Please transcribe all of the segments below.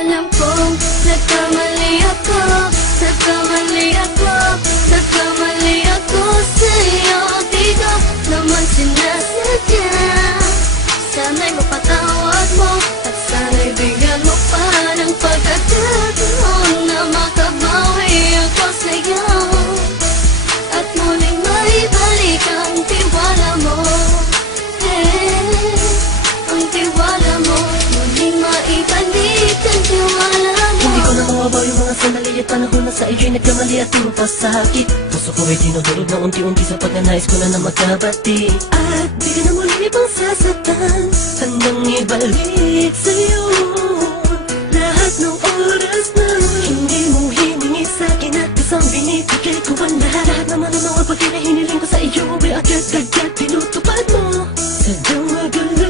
Alam kong nagkamali ako, nagkamali ako, nagkamali ako sa'yo. Di ko naman sinasadya. Sana'y mapatawad mo at sana'y bigyan mo pa ng pagkakataon na makabawi ako sa'yo at muling maibalik ang tiwala mo. Ang tiwala mo, muling maibalik ang tiwala mo. Hindi ko na mawabaw yung mga sandali at panahon na sa iyo'y nagkamali at di mo pasakit. Puso ko ay dinudurog na unti-unti sa pagnanais ko na magkabati. At di ka na muli pang sasaktan, handang ibalik sa'yo lahat ng oras na hindi mo hiningi sa'kin at isang binibigay ko ang lahat. Lahat naman ng mga bagay na hiniling ko sa iyo ay agad-agad tinutupad mo. Sadyang maganda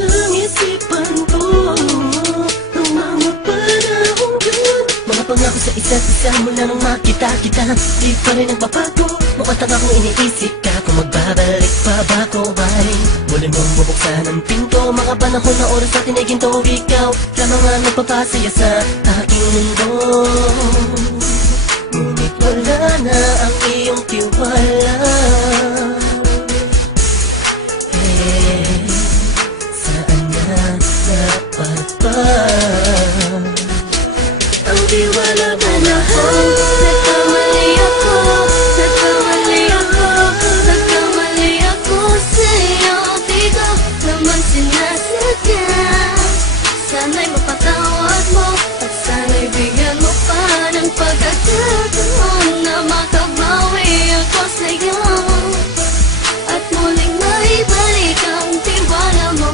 ang isipan ko ng mga panahon yun. Mga pangako sa isa't isa mula nung makita kita, di pa rin nagbabago. Mukhang tanga kung iniisip ka kung magbabalik pa ba ko ay muli mong bubuksan ang pinto. Mga panahon na oras natin ay ginto. Ikaw lamang ang nagpapasaya sa aking mundo. Ngunit wala na ang iyong tiwala. Saan na dapat ba ang tiwala mo mahal? Nagkamali ako, nagkamali ako, nagkamali ako sa'yo. Di ko naman sinasadya. Sana'y mapatawad mo at sana'y bigyan mo pa ng pagkakataon na makabawi ako sa'yo at muling maibalik ang tiwala mo.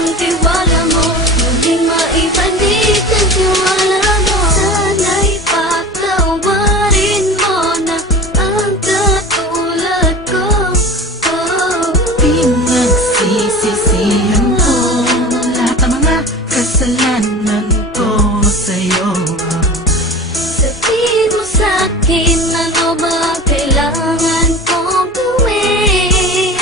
Ang tiwala mo, muling maibalik ang tiwala mo. Sana'y patawarin mo na ang katulad ko. Pinagsisisihan ko lahat ng mga kasalanan ko sa'yo. Sabihin mo sa'kin ano ba kailangan kong gawin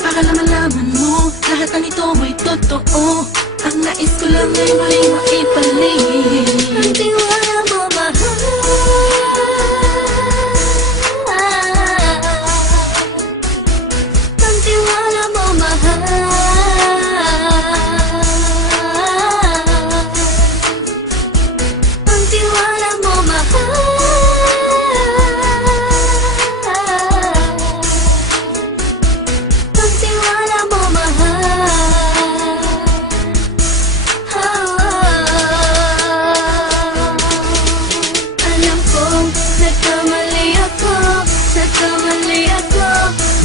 Para malaman mo lahat na nito ay totoo. Ang nais ko lang ay muling maibalik ang tiwala mo, mahal. Ang tiwala mo, mahal. Ang tiwala mo, mahal. Ang tiwala mo, mahal. Alam kong nagkamali ako, nagkamali ako,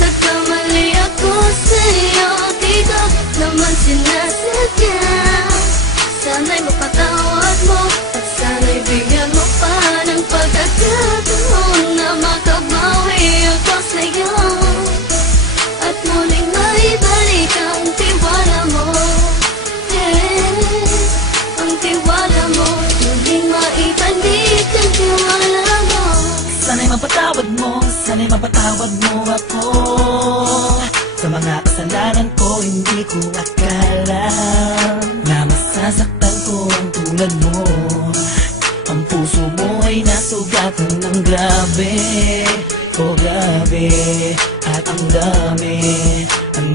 nagkamali ako sa'yo. Di ko naman sinasadya. Sana'y mapatawad mo at sana'y bigyan mo pa ng pagkakataon na makabawi ako sa'yo at muling maibalik ang tiwala mo. Ang tiwala mo, muling maibalik ang tiwala mo. Sana'y mapatawad mo, sana'y mapatawad mo ako sa mga kasalanan ko. Hindi ko akala na masasaktan ko ang tulad mo. Ang puso mo ay nasugatan ng grabe, oh grabe. At ang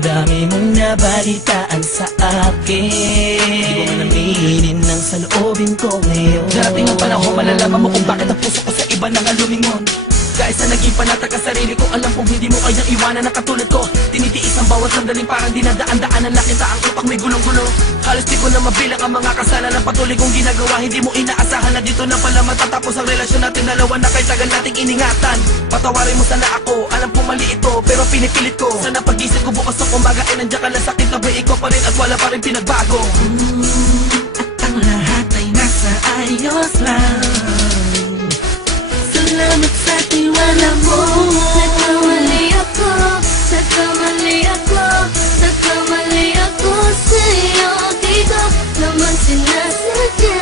dami mong nabalitaan sa akin. Di ko man aminin ng saloobin ko ngayon. Darating ang panahon, malalaman mo kung bakit ang puso ko sa iba nang alumingon. Dahil sa naging panatag ka sarili ko, alam kong hindi mo kayang iwanan na katulad ko. Tinitiis ang bawat sandaling parang dinadaan-daan ang lakita ang utak may gulong-gulo. Halos di ko na mabilang ang mga kasalanan na patuloy kong ginagawa. Hindi mo inaasahan na dito na pala matatapos ang relasyon natin dalawa na kay tagal nating iningatan. Patawarin mo sana ako, alam kong mali ito pero pinipilit ko. Sana pag-isip ko bukas ng umaga ay nandiyan ka na sakit na bay ikaw pa rin at wala pa rin pinagbago. At ang lahat ay nasa ayos lang. Salamat sa tiwala mo. Nagkamali ako, nagkamali ako, nagkamali ako sa'yo. Di ko naman sinasadya.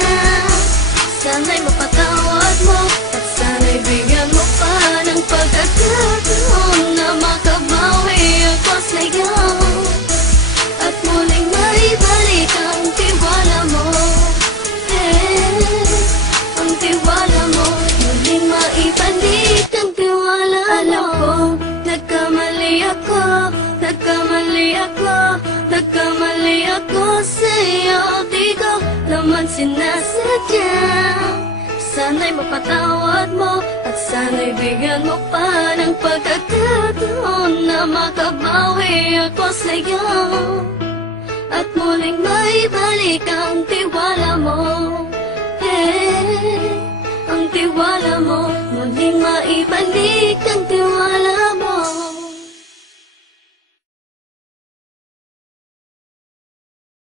Sana'y mapatawad mo at sana'y bigyan mo pa ng pagkakataon na makabawi ako sa'yo at muling maibalik ang tiwala Mapapawi ako sa'yo, di ko naman sinasadya. Sana'y mapatawad mo at sana'y bigyan mo pa ng pagkakataon na makabawi ako sa'yo at muling maibalik ang tiwala mo. Hey, ang tiwala mo, muling maibalik ang tiwala